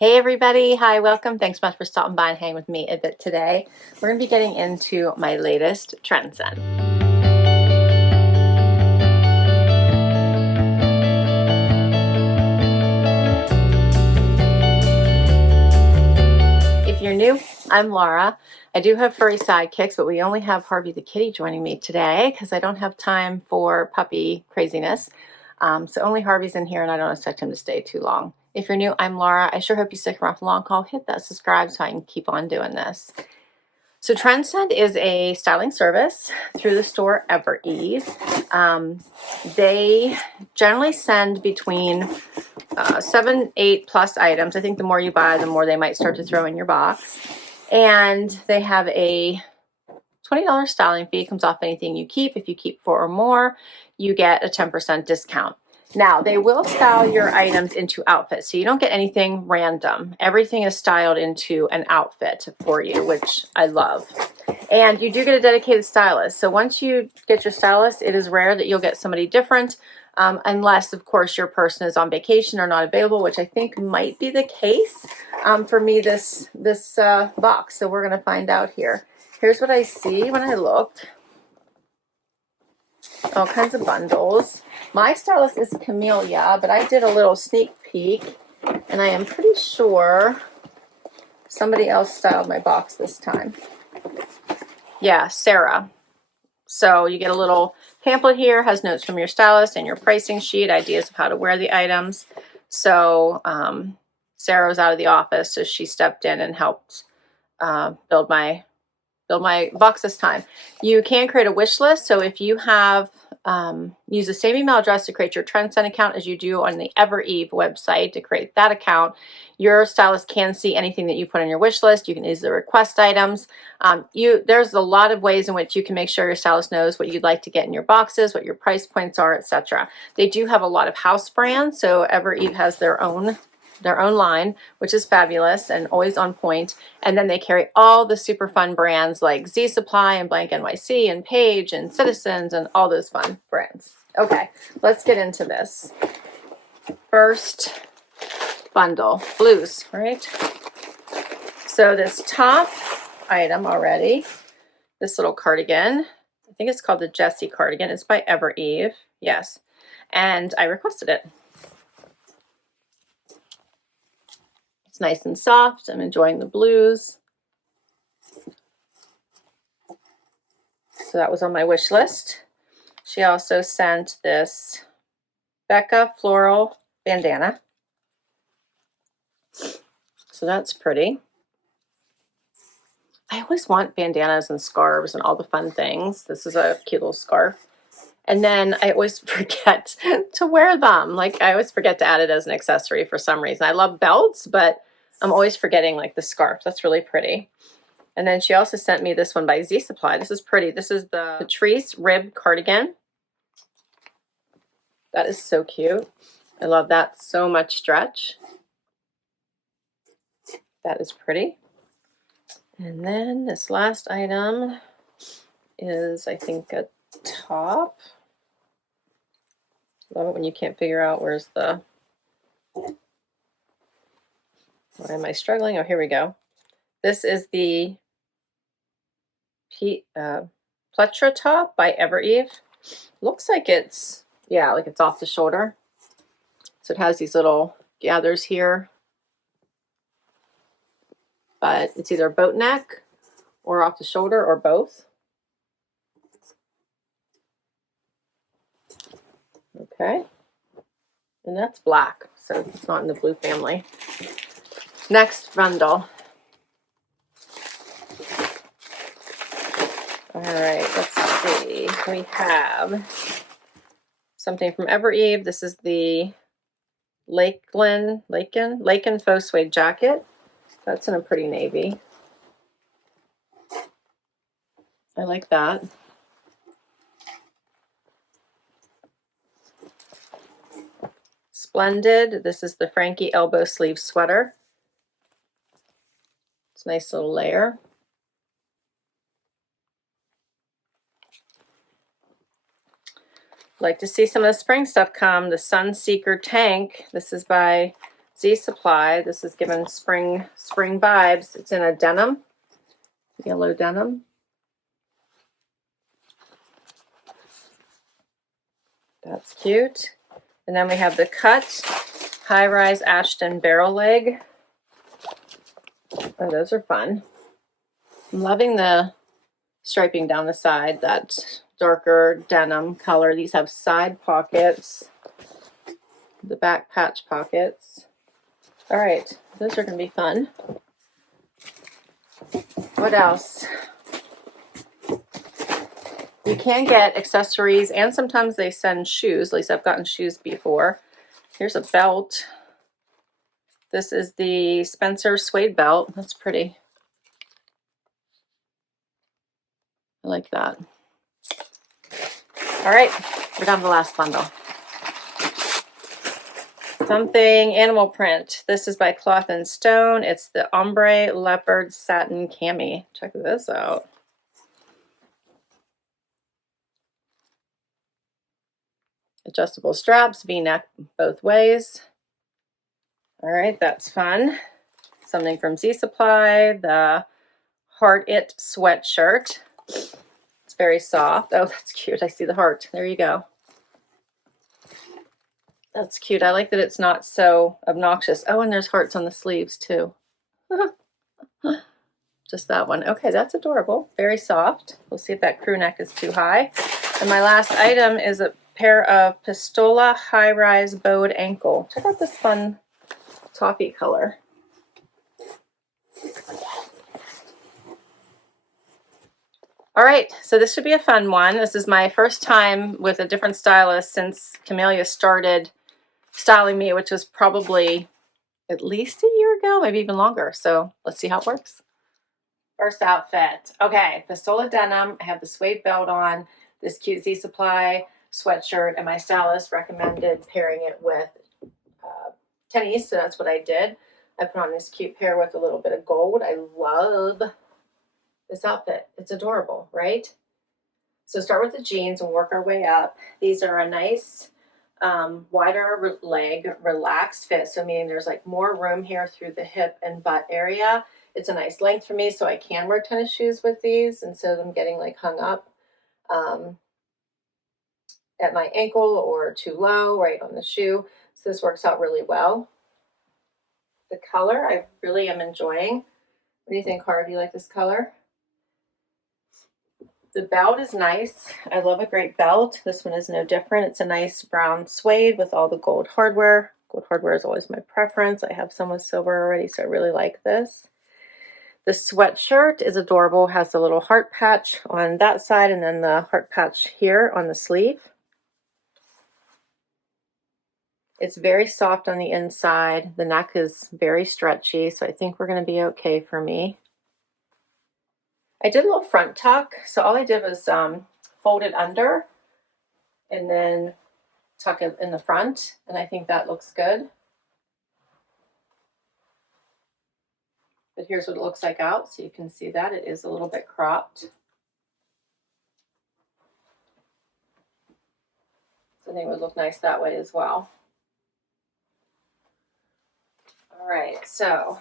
Hey everybody, hi, welcome. Thanks so much for stopping by and hanging with me a bit today. We're going to be getting into my latest Trendsend. If you're new, I'm Laura. I do have furry sidekicks, but we only have Harvey the kitty joining me today because I don't have time for puppy craziness. So only Harvey's in here and I don't expect him to stay too long. If you're new, I'm Laura. I sure hope you stick around for the long haul. Hit that subscribe so I can keep on doing this. So Trendsend is a styling service through the store Evereve. They generally send between 7, 8 plus items. I think the more you buy, the more they might start to throw in your box. And they have a $20 styling fee. Comes off anything you keep. If you keep 4 or more, you get a 10% discount. Now, they will style your items into outfits, so you don't get anything random. Everything is styled into an outfit for you, which I love. And you do get a dedicated stylist. So once you get your stylist, it is rare that you'll get somebody different, unless, of course, your person is on vacation or not available, which I think might be the case for me this box. So we're going to find out here. Here's what I see when I look. All kinds of bundles. My stylist is Camellia, but I did a little sneak peek, and I am pretty sure somebody else styled my box this time. Yeah, Sarah. So you get a little pamphlet here, has notes from your stylist and your pricing sheet, ideas of how to wear the items. So Sarah was out of the office, so she stepped in and helped build my box this time. You can create a wish list. So if you have use the same email address to create your Trendsend account as you do on the Evereve website to create that account, your stylist can see anything that you put on your wish list. You can easily request items. There's a lot of ways in which you can make sure your stylist knows what you'd like to get in your boxes, what your price points are, etc. They do have a lot of house brands, so Evereve has their own line, which is fabulous and always on point. And then they carry all the super fun brands like Z Supply and Blank NYC and Page and Citizens and all those fun brands. Okay, let's get into this. First bundle, blues, right? So this top item already, this little cardigan, I think it's called the Jessie cardigan. It's by Evereve, yes. And I requested it. Nice and soft. I'm enjoying the blues. So that was on my wish list. She also sent this Becca floral bandana. So that's pretty. I always want bandanas and scarves and all the fun things. This is a cute little scarf. And then I always forget to wear them. Like I always forget to add it as an accessory for some reason. I love belts, but I'm always forgetting like the scarf. That's really pretty. And then she also sent me this one by Z Supply. This is pretty. This is the Patrice Rib Cardigan. That is so cute. I love that. So much stretch. That is pretty. And then this last item is, I think, a top. Love it when you can't figure out where's the... Why am I struggling? Oh, here we go. This is the Pletra top by Evereve. Looks like it's, yeah, like it's off the shoulder. So it has these little gathers here. But it's either boat neck or off the shoulder or both. Okay. And that's black, so it's not in the blue family. Next bundle. All right, let's see. We have something from Evereve. This is the Laken faux suede jacket. That's in a pretty navy. I like that. Splendid. This is the Frankie elbow sleeve sweater. It's a nice little layer. Like to see some of the spring stuff come. The Sunseeker tank. This is by Z Supply. This is given spring vibes. It's in a denim, yellow denim. That's cute. And then we have the cut high-rise Ashton barrel leg. Oh, those are fun. I'm loving the striping down the side, that darker denim color. These have side pockets, the back patch pockets. All right, those are going to be fun. What else? You can get accessories, and sometimes they send shoes. At least I've gotten shoes before. Here's a belt. This is the Spencer suede belt. That's pretty. I like that. All right, we're down to the last bundle. Something animal print. This is by Cloth and Stone. It's the ombre leopard satin cami. Check this out. Adjustable straps, V-neck both ways. All right, that's fun. Something from Z Supply, the Heart It sweatshirt. It's very soft. Oh, that's cute. I see the heart. There you go. That's cute. I like that it's not so obnoxious. Oh, and there's hearts on the sleeves too. Just that one. Okay, that's adorable. Very soft. We'll see if that crew neck is too high. And my last item is a pair of Pistola high-rise bowed ankle. Check out this fun toffee color. All right, so this should be a fun one. This is my first time with a different stylist since Camellia started styling me, which was probably at least a year ago, maybe even longer. So let's see how it works. First outfit. Okay, Pistola denim. I have the suede belt on, this cute Z Supply sweatshirt, and my stylist recommended pairing it with tennies, so that's what I did. I put on this cute pair with a little bit of gold. I love this outfit. It's adorable, right? So start with the jeans and work our way up. These are a nice wider leg, relaxed fit. So meaning there's like more room here through the hip and butt area. It's a nice length for me, so I can wear tennis shoes with these instead of them getting like hung up at my ankle or too low right on the shoe. So this works out really well. The color I really am enjoying. What do you think, Cara? Do you like this color? The belt is nice. I love a great belt. This one is no different. It's a nice brown suede with all the gold hardware. Gold hardware is always my preference. I have some with silver already, so I really like this. The sweatshirt is adorable. Has a little heart patch on that side and then the heart patch here on the sleeve. It's very soft on the inside. The neck is very stretchy, so I think we're going to be okay for me. I did a little front tuck, so all I did was fold it under and then tuck it in the front, and I think that looks good. But here's what it looks like out, so you can see that it is a little bit cropped. So I think it would look nice that way as well. All right, so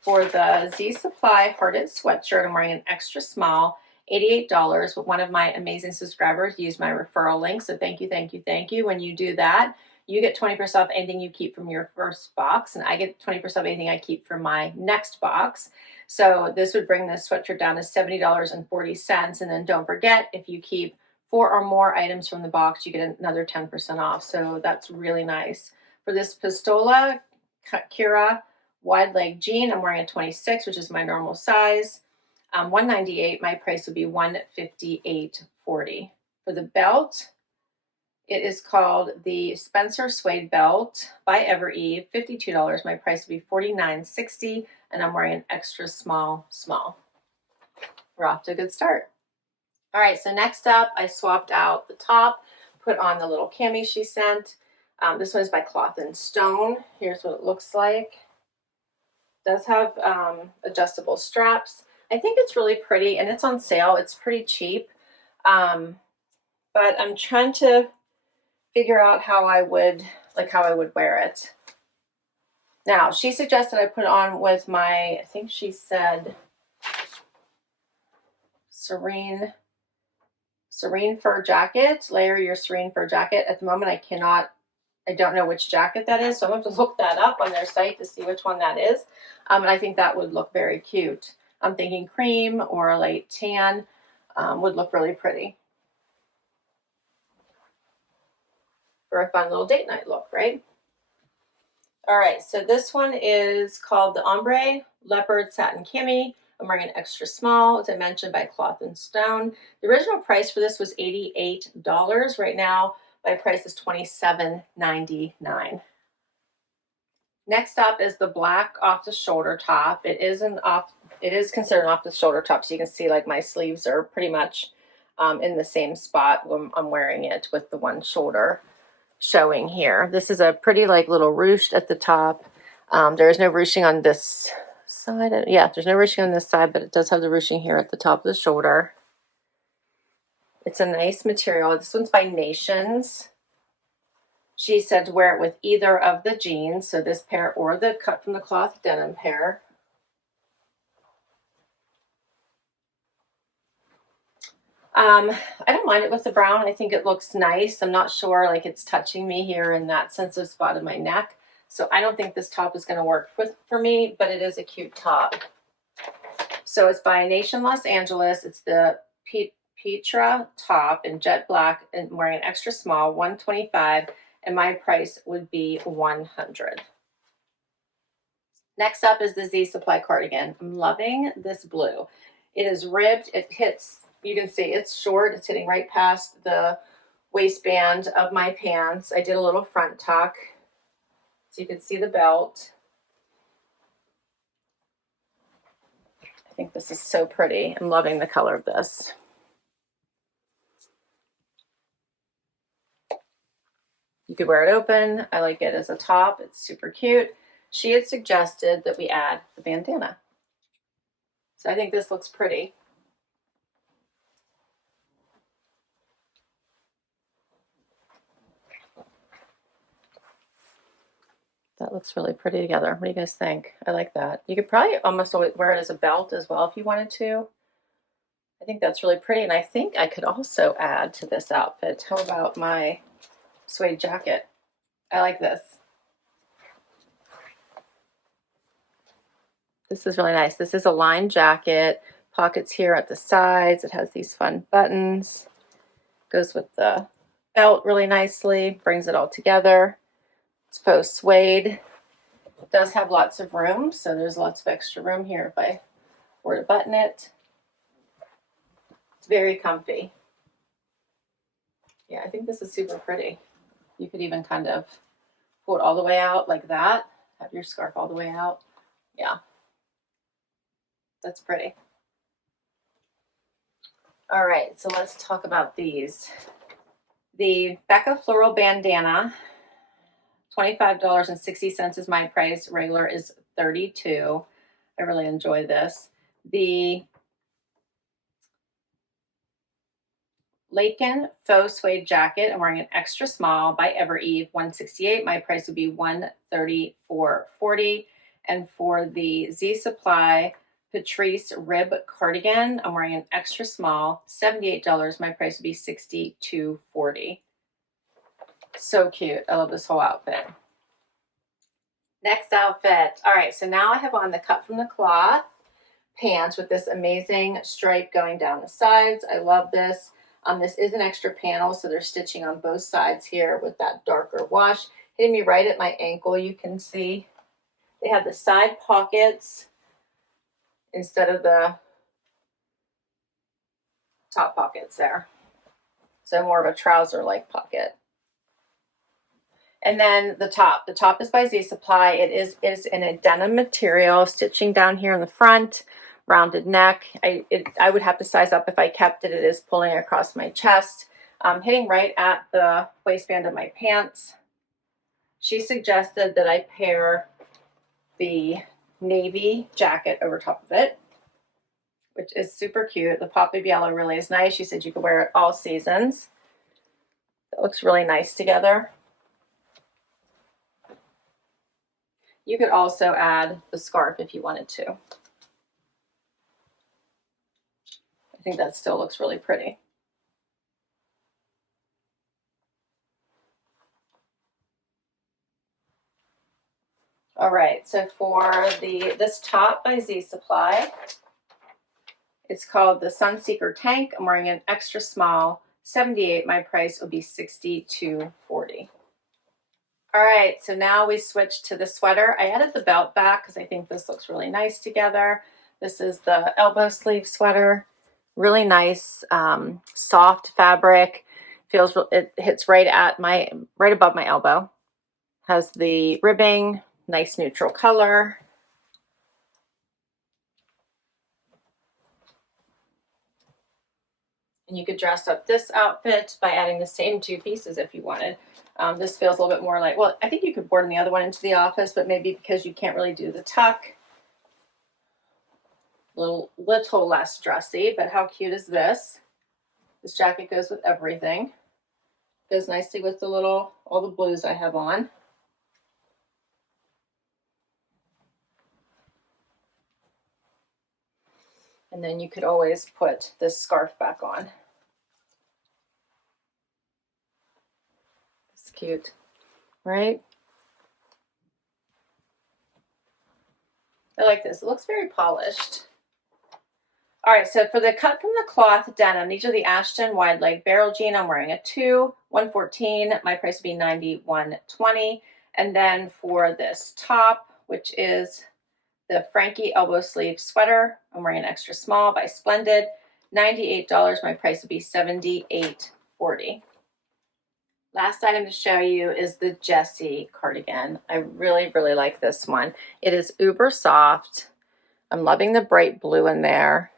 for the Z Supply Hearted sweatshirt, I'm wearing an extra small, $88, but one of my amazing subscribers used my referral link. So thank you, thank you, thank you. When you do that, you get 20% off anything you keep from your first box, and I get 20% off anything I keep from my next box. So this would bring this sweatshirt down to $70.40. And then don't forget, if you keep 4 or more items from the box, you get another 10% off. So that's really nice. For this Pistola Kira wide leg jean, I'm wearing a 26, which is my normal size. $198. My price would be $158.40. For the belt, it is called the Spencer suede belt by Evereve, $52. My price would be $49.60, and I'm wearing an extra small. We're off to a good start. All right, so next up, I swapped out the top, put on the little cami she sent. This one is by Cloth and Stone. Here's what it looks like. It does have adjustable straps. I think it's really pretty, and it's on sale. It's pretty cheap, but I'm trying to figure out how I would wear it. Now, she suggested I put it on with my, I think she said, Serene fur jacket. Layer your Serene fur jacket. At the moment, I don't know which jacket that is, so I'm going to have to look that up on their site to see which one that is. And I think that would look very cute. I'm thinking cream or a light tan would look really pretty for a fun little date night look, right? All right, so this one is called the Ombre Leopard Satin Cami. I'm wearing an extra small, as I mentioned, by Cloth and Stone. The original price for this was $88. Right now, my price is $27.99. Next up is the black off-the-shoulder top. It is considered an off-the-shoulder top, so you can see like my sleeves are pretty much in the same spot when I'm wearing it with the one shoulder showing here. This is a pretty like little ruched at the top. There is no ruching on this side. Yeah, there's no ruching on this side, but it does have the ruching here at the top of the shoulder. It's a nice material. This one's by Nations. She said to wear it with either of the jeans, so this pair or the cut from the cloth denim pair. I don't mind it with the brown. I think it looks nice. I'm not sure, like it's touching me here in that sensitive spot of my neck. So I don't think this top is going to work for me, but it is a cute top. So it's by Nation Los Angeles. It's the Petra top in jet black and wearing an extra small, $125, and my price would be $100. Next up is the Z Supply cardigan. I'm loving this blue. It is ribbed. It hits, you can see it's short. It's hitting right past the waistband of my pants. I did a little front tuck so you can see the belt. I think this is so pretty. I'm loving the color of this. You could wear it open. I like it as a top. It's super cute. She had suggested that we add the bandana. So I think this looks pretty. That looks really pretty together. What do you guys think? I like that. You could probably almost wear it as a belt as well if you wanted to. I think that's really pretty. And I think I could also add to this outfit. How about my suede jacket? I like this. This is really nice. This is a lined jacket. Pockets here at the sides. It has these fun buttons. Goes with the belt really nicely. Brings it all together. It's faux suede. It does have lots of room, so there's lots of extra room here if I were to button it. It's very comfy. Yeah, I think this is super pretty. You could even kind of pull it all the way out like that. Have your scarf all the way out. Yeah, that's pretty. All right, so let's talk about these. The Becca Floral Bandana, $25.60 is my price. Regular is $32. I really enjoy this. The Laken Faux Suede Jacket, I'm wearing an extra small by Ever Eve, $168. My price would be $134.40. And for the Z Supply Patrice Rib Cardigan, I'm wearing an extra small, $78. My price would be $62.40. So cute. I love this whole outfit. Next outfit. All right, so now I have on the cut from the cloth pants with this amazing stripe going down the sides. I love this. This is an extra panel, so they're stitching on both sides here with that darker wash. Hitting me right at my ankle, you can see. They have the side pockets instead of the top pockets there. So more of a trouser-like pocket. And then the top is by Z Supply. It is in a denim material, stitching down here in the front, rounded neck. I would have to size up if I kept it. It is pulling across my chest, hitting right at the waistband of my pants. She suggested that I pair the navy jacket over top of it, which is super cute. The pop of yellow really is nice. She said you could wear it all seasons. It looks really nice together. You could also add the scarf if you wanted to. I think that still looks really pretty. All right, so for this top by Z Supply, it's called the Sunseeker Tank. I'm wearing an extra small, 78. My price will be $62.40. All right, so now we switch to the sweater. I added the belt back because I think this looks really nice together. This is the elbow sleeve sweater. Really nice, soft fabric. It hits right above my elbow. Has the ribbing, nice neutral color. And you could dress up this outfit by adding the same two pieces if you wanted. This feels a little bit more like, well, I think you could board the other one into the office, but maybe because you can't really do the tuck, little less dressy. But how cute is this? This jacket goes with everything. Goes nicely with all the blues I have on. And then you could always put this scarf back on. It's cute, right? I like this. It looks very polished. All right, so for the cut from the cloth denim, these are the Ashton wide leg barrel jean. I'm wearing a 2, $114. My price would be $91.20. And then for this top, which is the Frankie elbow sleeve sweater, I'm wearing an extra small by Splendid, $98. My price would be $78.40. Last item to show you is the Jessie cardigan. I really, really like this one. It is uber soft. I'm loving the bright blue in there.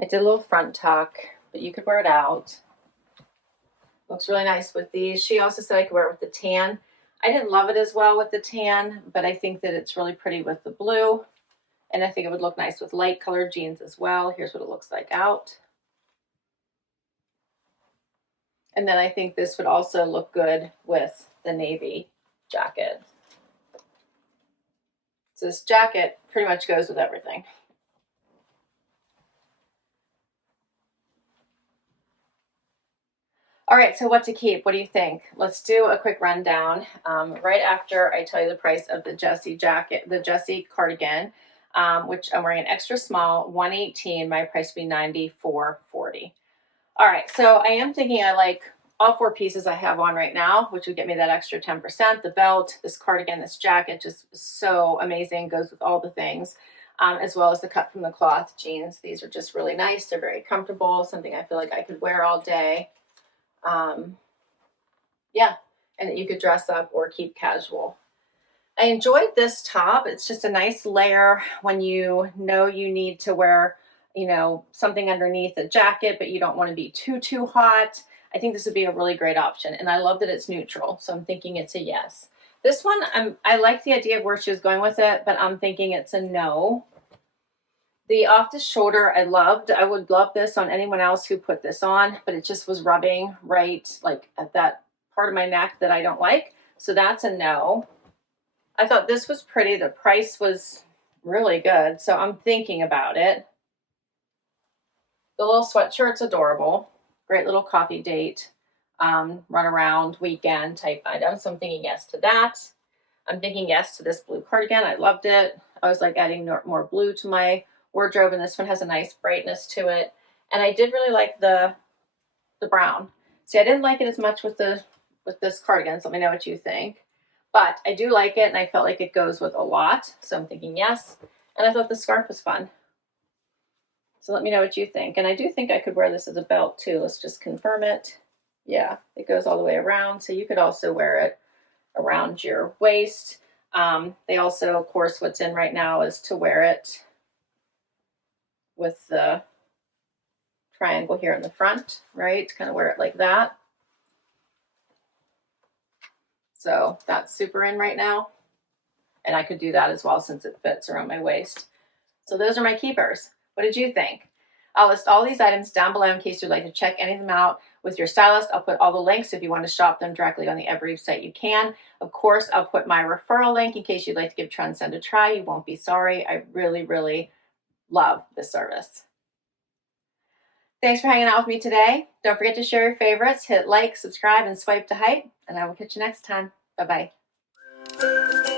I did a little front tuck, but you could wear it out. Looks really nice with these. She also said I could wear it with the tan. I didn't love it as well with the tan, but I think that it's really pretty with the blue. And I think it would look nice with light colored jeans as well. Here's what it looks like out. And then I think this would also look good with the navy jacket. So this jacket pretty much goes with everything. All right, so what to keep? What do you think? Let's do a quick rundown right after I tell you the price of the Jessie jacket, the Jessie cardigan, which I'm wearing an extra small, $118. My price would be $94.40. All right, so I am thinking I like all 4 pieces I have on right now, which would get me that extra 10%. The belt, this cardigan, this jacket, just so amazing, goes with all the things, as well as the cut from the cloth jeans. These are just really nice. They're very comfortable, something I feel like I could wear all day. Yeah, and that you could dress up or keep casual. I enjoyed this top. It's just a nice layer when you know you need to wear, something underneath a jacket, but you don't want to be too hot. I think this would be a really great option. And I love that it's neutral. So I'm thinking it's a yes. This one, I like the idea of where she was going with it, but I'm thinking it's a no. The off the shoulder, I loved. I would love this on anyone else who put this on, but it just was rubbing right like at that part of my neck that I don't like. So that's a no. I thought this was pretty. The price was really good. So I'm thinking about it. The little sweatshirt's adorable. Great little coffee date, run around weekend type item. So I'm thinking yes to that. I'm thinking yes to this blue cardigan. I loved it. I was like adding more blue to my wardrobe, and this one has a nice brightness to it. And I did really like the brown. See, I didn't like it as much with this cardigan, so let me know what you think. But I do like it, and I felt like it goes with a lot, so I'm thinking yes. And I thought the scarf was fun. So let me know what you think. And I do think I could wear this as a belt too. Let's just confirm it. Yeah, it goes all the way around, so you could also wear it around your waist. They also, of course, what's in right now is to wear it with the triangle here in the front, right? Kind of wear it like that. So that's super in right now. And I could do that as well since it fits around my waist. So those are my keepers. What did you think? I'll list all these items down below in case you'd like to check any of them out with your stylist. I'll put all the links if you want to shop them directly on the Every site you can. Of course, I'll put my referral link in case you'd like to give Trendsend a try. You won't be sorry. I really, really love this service. Thanks for hanging out with me today. Don't forget to share your favorites, hit like, subscribe, and swipe to hype, and I will catch you next time. Bye-bye.